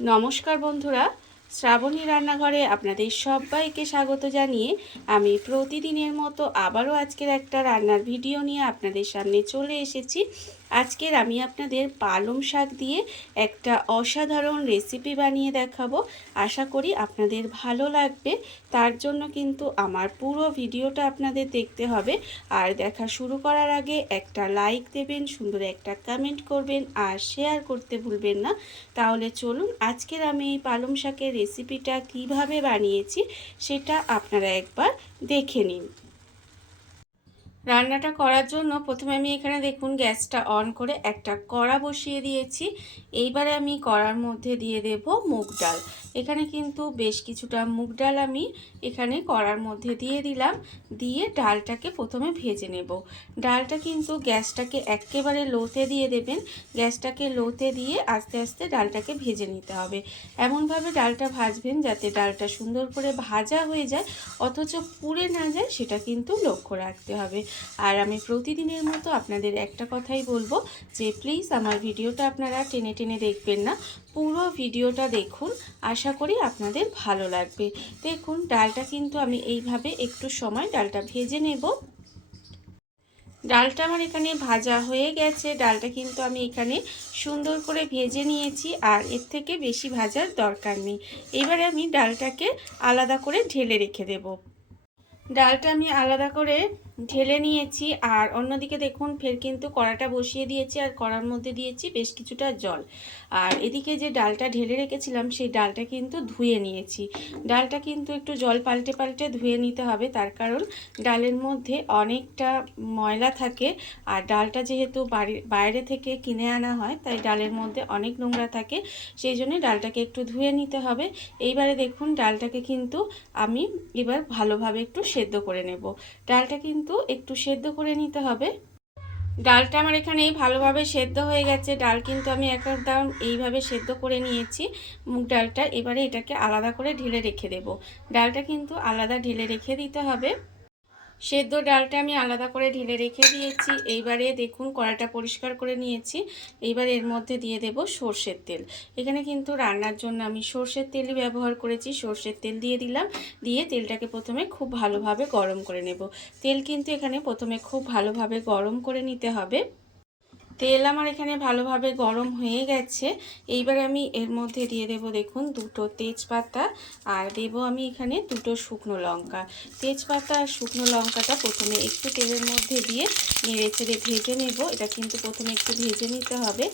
নমস্কার বন্ধুরা, শ্রাবণী রান্নাঘরে আপনাদের সবাইকে স্বাগত জানিয়ে আমি প্রতিদিনের মতো আবারও আজকের একটা রান্নার ভিডিও নিয়ে আপনাদের সামনে চলে এসেছি। আজকের আমি আপনাদের পালং শাক দিয়ে একটা অসাধারণ রেসিপি বানিয়ে দেখাবো। আশা করি আপনাদের ভালো লাগবে। তার জন্য কিন্তু আমার পুরো ভিডিওটা আপনাদের দেখতে হবে। আর দেখা শুরু করার আগে একটা লাইক দেবেন, সুন্দর একটা কমেন্ট করবেন আর শেয়ার করতে ভুলবেন না। তাহলে চলুন আজকের আমি এই পালং শাকের রেসিপিটা কিভাবে বানিয়েছি সেটা আপনারা একবার দেখে নিন। রান্নাটা করার জন্য প্রথমে আমি এখানে দেখুন গ্যাসটা অন করে একটা কড়া বসিয়ে দিয়েছি। এইবারে আমি কড়ার মধ্যে দিয়ে দেব মুগ ডাল। এখানে কিন্তু বেশ কিছুটা মুগ ডাল আমি এখানে কড়ার মধ্যে দিয়ে দিলাম। দিয়ে ডালটাকে প্রথমে ভেজে নেব। ডালটা কিন্তু গ্যাসটাকে একেবারে লোতে দিয়ে দেবেন। গ্যাসটাকে লোতে দিয়ে আস্তে আস্তে ডালটাকে ভেজে নিতে হবে। এমনভাবে ডালটা ভাজবেন যাতে ডালটা সুন্দর করে ভাজা হয়ে যায়, অথচ পুড়ে না যায়, সেটা কিন্তু লক্ষ্য রাখতে হবে। আর আমি প্রতিদিনের মতো আপনাদের একটা কথাই বলবো যে প্লিজ আমার ভিডিওটা আপনারা টেনে টেনে দেখবেন না, পুরো ভিডিওটা দেখুন। আশা করি আপনাদের ভালো লাগবে। দেখুন ডালটা কিন্তু আমি এইভাবে একটু সময় ডালটা ভেজে নেব। ডালটা আমার এখানে ভাজা হয়ে গেছে। ডালটা কিন্তু আমি এখানে সুন্দর করে ভেজে নিয়েছি, আর এর থেকে বেশি ভাজার দরকার নেই। এবারে আমি ডালটাকে আলাদা করে ঢেলে রেখে দেব। ডালটা আমি আলাদা করে ঢেলে নিয়েছি। আর অন্যদিকে দেখুন ফের কিন্তু কড়াটা বসিয়ে দিয়েছি, আর কড়ার মধ্যে দিয়েছি বেশ কিছুটা জল। আর এদিকে যে ডালটা ঢেলে রেখেছিলাম সেই ডালটা কিন্তু ধুয়ে নিয়েছি। ডালটা কিন্তু একটু জল পাল্টে পাল্টে ধুয়ে নিতে হবে, তার কারণ ডালের মধ্যে অনেকটা ময়লা থাকে। আর ডালটা যেহেতু বাইরে থেকে কিনে আনা হয়, তাই ডালের মধ্যে অনেক নোংরা থাকে, সেই জন্য ডালটাকে একটু ধুয়ে নিতে হবে। এইবারে দেখুন ডালটাকে কিন্তু আমি এবার ভালোভাবে একটু সেদ্ধ করে নেব। ডালটা কিন্তু একটু সেদ্ধ করে নিতে হবে। ডালটা আমার এখানে ভালোভাবে সেদ্ধ হয়ে গেছে। ডাল কিন্তু আমি একদম এইভাবে সেদ্ধ করে নিয়েছি মুগ ডালটা। এবারে এটাকে আলাদা করে ঢেলে রেখে দেব। ডালটা কিন্তু আলাদা ঢেলে রেখে দিতে হবে। সেদ্ধ ডালটা আমি আলাদা করে ঢেলে রেখে দিয়েছি। এইবারে দেখুন কড়াটা পরিষ্কার করে নিয়েছি। এইবার এর মধ্যে দিয়ে দেব সর্ষের তেল। এখানে কিন্তু রান্নার জন্য আমি সর্ষের তেলই ব্যবহার করেছি। সর্ষের তেল দিয়ে দিলাম। দিয়ে তেলটাকে প্রথমে খুব ভালোভাবে গরম করে নেব। তেল কিন্তু এখানে প্রথমে খুব ভালোভাবে গরম করে নিতে হবে। তেল আমার এখানে ভালোভাবে গরম হয়ে গেছে। এইবার আমি এর মধ্যে দিয়ে দেব দেখুন দুটো তেজপাতা, আর দেব আমি এখানে দুটো শুকনো লঙ্কা। তেজপাতা আর শুকনো লঙ্কাটা প্রথমে একটু তেলের মধ্যে দিয়ে নেড়ে চেড়ে ভেজে নেব। এটা কিন্তু প্রথমে একটু ভেজে নিতে হবে।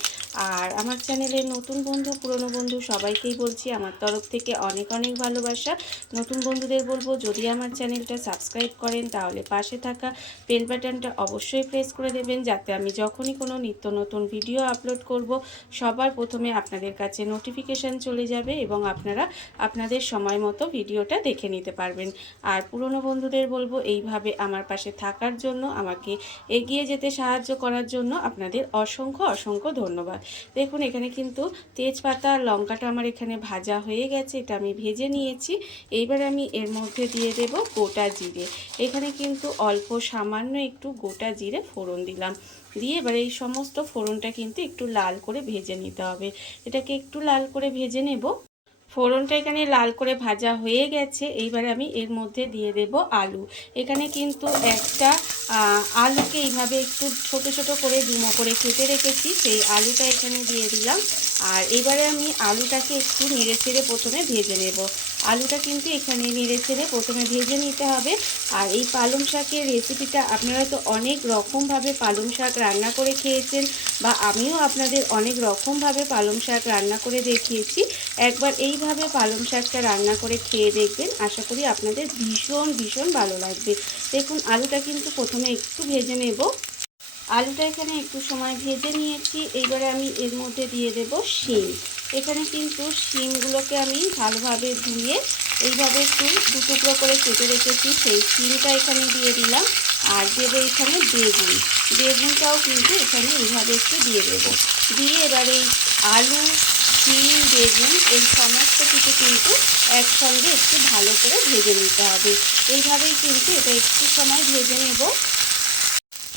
আর আমার চ্যানেলের নতুন বন্ধু পুরনো বন্ধু সবাইকেই বলছি আমার তরফ থেকে অনেক অনেক ভালোবাসা। নতুন বন্ধুদের বলবো যদি আমার চ্যানেলটা সাবস্ক্রাইব করেন তাহলে পাশে থাকা বেল বাটনটা অবশ্যই প্রেস করে দেবেন, যাতে আমি যখনই কোনো নিত্য নতুন ভিডিও আপলোড করব সবার প্রথমে আপনাদের কাছে নোটিফিকেশান চলে যাবে এবং আপনারা আপনাদের সময় মতো ভিডিওটা দেখে নিতে পারবেন। আর পুরনো বন্ধুদের বলবো এইভাবে আমার পাশে থাকার জন্য, আমাকে এগিয়ে যেতে সাহায্য করার জন্য আপনাদের অসংখ্য অসংখ্য ধন্যবাদ। দেখুন এখানে কিন্তু তেজপাতা আর লঙ্কাটা আমার এখানে ভাজা হয়ে গেছে, এটা আমি ভেজে নিয়েছি। এইবার আমি এর মধ্যে দিয়ে দেব গোটা জিরে। এখানে কিন্তু অল্প সামান্য একটু গোটা জিরে ফোড়ন দিলাম। দিয়ে এবার এই সমস্ত ফোড়নটা কিন্তু একটু লাল করে ভেজে নিতে হবে। এটাকে একটু লাল করে ভেজে নেব। ফোড়নটা এখানে লাল করে ভাজা হয়ে গেছে। এইবার আমি এর মধ্যে দিয়ে দেব আলু। এখানে কিন্তু একটা আলুকে এইভাবে একটু ছোট ছোট করে ডুমো করে কেটে রেখেছি, সেই আলুটা এখানে দিয়ে দিলাম। আর এবারে আমি আলুটাকে একটু নেড়ে চেড়ে প্রথমে ভেজে নেব। আলুটা কিন্তু এখানে নেড়ে চেড়ে প্রথমে ভেজে নিতে হবে। আর এই পালং শাকের রেসিপিটা আপনারা তো অনেক রকমভাবে পালং শাক রান্না করে খেয়েছেন, বা আমিও আপনাদের অনেক রকমভাবে পালং শাক রান্না করে দেখিয়েছি। একবার এইভাবে পালং শাকটা রান্না করে খেয়ে দেখবেন, আশা করি আপনাদের ভীষণ ভীষণ ভালো লাগবে। দেখুন আলুটা কিন্তু প্রথমে একটু ভেজে নেব। আলুটা এখানে একটু সময় ভেজে নিয়েছি। এইবারে আমি এর মধ্যে দিয়ে দেব শিম। এখানে কিন্তু শিমগুলোকে আমি ভালোভাবে ধুয়ে এইভাবে একটু দু টুকরো করে কেটে রেখেছি, সেই শিমটা এখানে দিয়ে দিলাম। আর দেবো এখানে বেগুন। বেগুনটাও কিন্তু এখানে এইভাবে একটু দিয়ে দেবো। দিয়ে এবার এই আলু, শিম, বেগুন এই সমস্ত কিছু কিন্তু একসঙ্গে একটু ভালো করে ভেজে নিতে হবে। এইভাবেই কিন্তু এটা একটু সময় ভেজে নেব।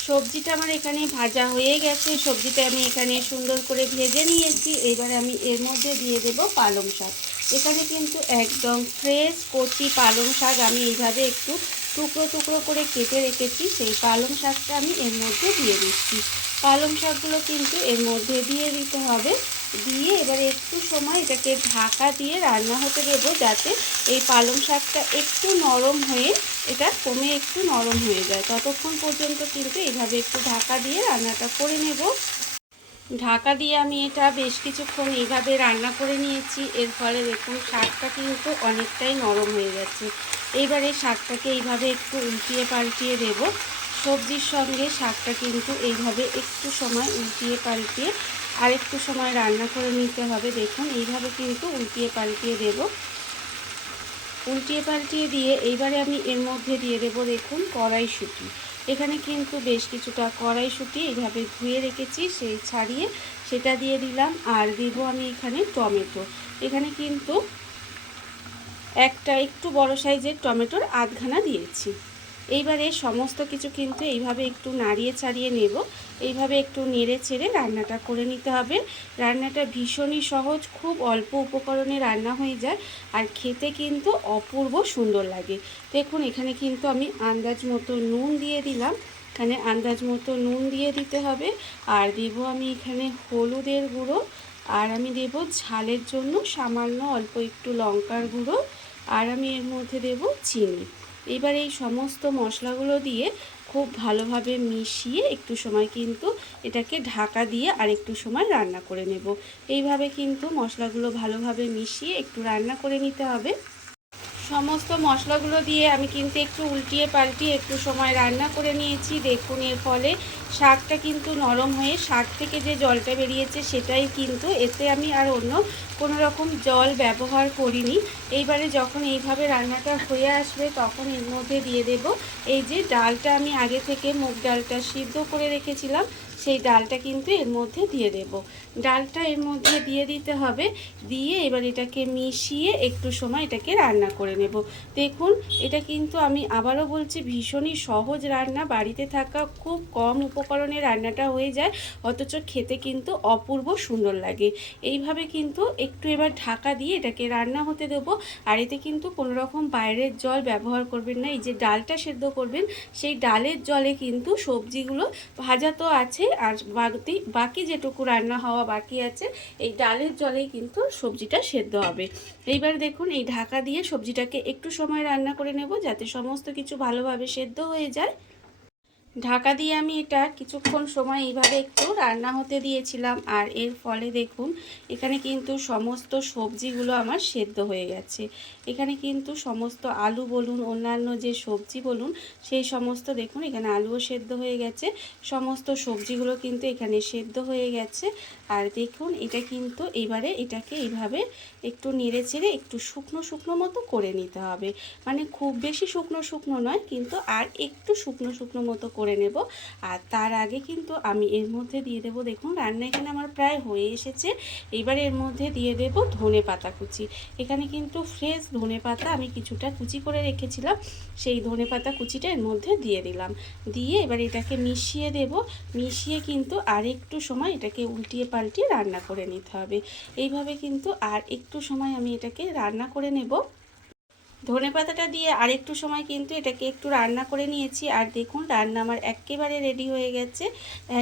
সবজিটা আমার এখানে ভাজা হয়ে গেছে। সবজিটা আমি এখানে সুন্দর করে ভেজে নিয়েছি। এবারে আমি এর মধ্যে দিয়ে দেব পালং শাক। এখানে কিন্তু একদম ফ্রেশ কচি পালং শাক আমি এইভাবে একটু টুকরো টুকরো করে কেটে রেখেছি। সেই পালং শাকটা আমি এর মধ্যে দিয়ে দিচ্ছি। পালং শাকগুলো কিন্তু এর মধ্যে দিয়ে দিতে হবে। দিয়ে এবারে একটু সময় এটাকে ঢাকা দিয়ে রান্না হতে দেবো, যাতে এই পালং শাকটা একটু নরম হয়ে এটা কমে একটু নরম হয়ে যায়। ততক্ষণ পর্যন্ত কিন্তু এইভাবে একটু ঢাকা দিয়ে রান্নাটা করে নেব। ঢাকা দিয়ে আমি এটা বেশ কিছুক্ষণ এইভাবে রান্না করে নিয়েছি। এর ফলে দেখুন শাকটা কিন্তু অনেকটাই নরম হয়ে গেছে। এইবারে শাকটাকে এইভাবে একটু উল্টিয়ে পাল্টিয়ে দেব। সবজির সঙ্গে শাকটা কিন্তু এইভাবে একটু সময় উল্টিয়ে পাল্টিয়ে আর একটু সময় রান্না করে নিতে হবে। দেখুন এইভাবে কিন্তু উল্টিয়ে পাল্টিয়ে দেব। উল্টিয়ে পাল্টিয়ে দিয়ে এইবারে আমি এর মধ্যে দিয়ে দেব দেখুন কড়াইশুঁটি। এখানে কিন্তু বেশ কিছুটা কড়াইশুঁটি এইভাবে ধুয়ে রেখেছি, সেই ছাড়িয়ে সেটা দিয়ে দিলাম। আর দেব আমি এখানে টমেটো। এখানে কিন্তু একটা একটু বড় সাইজের টমেটোর আধখানা দিয়েছি। এইবারে সমস্ত কিছু কিন্তু এইভাবে একটু নাড়িয়ে ছাড়িয়ে নেব। এইভাবে একটু নেড়ে ছেড়ে রান্নাটা করে নিতে হবে। রান্নাটা ভীষণই সহজ, খুব অল্প উপকরণে রান্না হয়ে যায় আর খেতে কিন্তু অপূর্ব সুন্দর লাগে। দেখুন এখানে কিন্তু আমি আন্দাজ মতো নুন দিয়ে দিলাম। এখানে আন্দাজ মতো নুন দিয়ে দিতে হবে। আর দেব আমি এখানে হলুদের গুঁড়ো, আর আমি দেব ঝালের জন্য সামান্য অল্প একটু লঙ্কার গুঁড়ো, আর আমি এর মধ্যে দেব চিনি। এবার এই সমস্ত মশলাগুলো দিয়ে খুব ভালোভাবে মিশিয়ে একটু সময় কিন্তু এটাকে ঢাকা দিয়ে আর একটু সময় রান্না করে নেব। এইভাবে কিন্তু মশলাগুলো ভালোভাবে মিশিয়ে একটু রান্না করে নিতে হবে। সমস্ত মশলাগুলো দিয়ে আমি কিন্তু একটু উল্টিয়ে পাল্টিয়ে একটু সময় রান্না করে নিয়েছি। দেখুন এর ফলে শাকটা কিন্তু নরম হয়ে শাক থেকে যে জলটা বেরিয়েছে সেটাই কিন্তু, এতে আমি আর অন্য কোনো রকম জল ব্যবহার করিনি। এইবারে যখন এইভাবে রান্নাটা হয়ে আসবে তখন এর মধ্যে দিয়ে দেব এই যে ডালটা আমি আগে থেকে মুগ ডালটা সিদ্ধ করে রেখেছিলাম, সেই ডালটা কিন্তু এর মধ্যে দিয়ে দেব। ডালটা এর মধ্যে দিয়ে দিতে হবে। দিয়ে এবার এটাকে মিশিয়ে একটু সময় এটাকে রান্না করে নেব। দেখুন এটা কিন্তু আমি আবারও বলছি ভীষণই সহজ রান্না, বাড়িতে থাকা খুব কম উপকরণে রান্নাটা হয়ে যায়, অথচ খেতে কিন্তু অপূর্ব সুন্দর লাগে। এইভাবে কিন্তু একটু এবার ঢাকা দিয়ে এটাকে রান্না হতে দেবো। আর এতে কিন্তু কোনো রকম বাইরের জল ব্যবহার করবেন না। এই যে ডালটা সেদ্ধ করবেন সেই ডালের জলে কিন্তু সবজিগুলো ভাজা তো আছে, আর বাকি যেটুকু রান্না হওয়া বাকি আছে এই ডালের জলেই কিন্তু সবজিটা সেদ্ধ হবে। এইবার দেখুন এই ঢাকা দিয়ে সবজিটাকে একটু সময় রান্না করে নেব, যাতে সমস্ত কিছু ভালোভাবে সেদ্ধ হয়ে যায়। ঢাকা দিয়ে আমি এটা কিছুক্ষণ সময় এইভাবে একটু রান্না হতে দিয়েছিলাম। আর এর ফলে দেখুন এখানে কিন্তু সমস্ত সবজিগুলো আমার সেদ্ধ হয়ে গেছে। এখানে কিন্তু সমস্ত আলু বলুন অন্যান্য যে সবজি বলুন সেই সমস্ত দেখুন এখানে আলুও সেদ্ধ হয়ে গেছে, সমস্ত সবজিগুলো কিন্তু এখানে সেদ্ধ হয়ে গেছে। আর দেখুন এটা কিন্তু এবারে এটাকে এইভাবে একটু নেড়ে চেড়ে একটু শুকনো শুকনো মতো করে নিতে হবে। মানে খুব বেশি শুকনো শুকনো নয়, কিন্তু আর একটু শুকনো শুকনো মতো করে নেব। আর তার আগে কিন্তু আমি এর মধ্যে দিয়ে দেব দেখুন রান্না এখানে আমার প্রায় হয়ে এসেছে। এবারে এর মধ্যে দিয়ে দেব ধনে পাতা কুচি। এখানে কিন্তু ফ্রেশ ধনে পাতা আমি কিছুটা কুচি করে রেখেছিলাম, সেই ধনে পাতা কুচিটা এর মধ্যে দিয়ে দিলাম। দিয়ে এবার এটাকে মিশিয়ে দেব। মিশিয়ে কিন্তু আর একটু সময় এটাকে উল্টিয়ে পাল্টিয়ে রান্না করে নিতে হবে। এইভাবে কিন্তু আর একটু সময় আমি এটাকে রান্না করে নেব। ধনেপাতাটা দিয়ে আরেকটু সময় কিন্তু এটাকে একটু রান্না করে নিয়েছি। আর দেখুন রান্না আমার একেবারে রেডি হয়ে গেছে।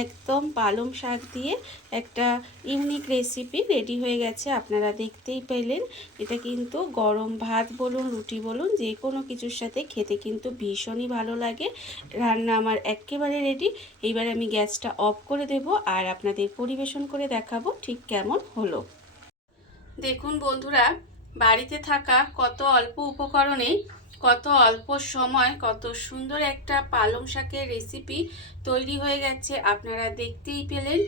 একদম পালং শাক দিয়ে একটা ইউনিক রেসিপি রেডি হয়ে গেছে, আপনারা দেখতেই পেলেন। এটা কিন্তু গরম ভাত বলুন রুটি বলুন যে কোনো কিছুর সাথে খেতে কিন্তু ভীষণই ভালো লাগে। রান্না আমার একেবারে রেডি। এইবার আমি গ্যাসটা অফ করে দেব আর আপনাদের পরিবেশন করে দেখাবো ঠিক কেমন হলো। দেখুন বন্ধুরা, বাড়িতে থাকা কত অল্প উপকরণে কত অল্প সময় কত সুন্দর একটা পালং শাকের রেসিপি তৈরি হয়ে গেছে, আপনারা দেখতেই পেলেন।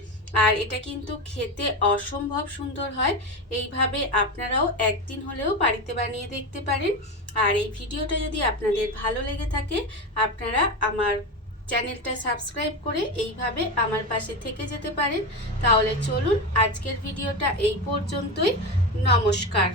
আর এটা কিন্তু খেতে অসম্ভব সুন্দর হয়। এইভাবে আপনারাও একদিন হলেও বাড়িতে বানিয়ে দেখতে পারেন। আর এই ভিডিওটা যদি আপনাদের ভালো লেগে থাকে আপনারা আমার চ্যানেলটা সাবস্ক্রাইব করে এইভাবে আমার পাশে থেকে যেতে পারেন। তাহলে চলুন আজকের ভিডিওটা এই পর্যন্তই। নমস্কার।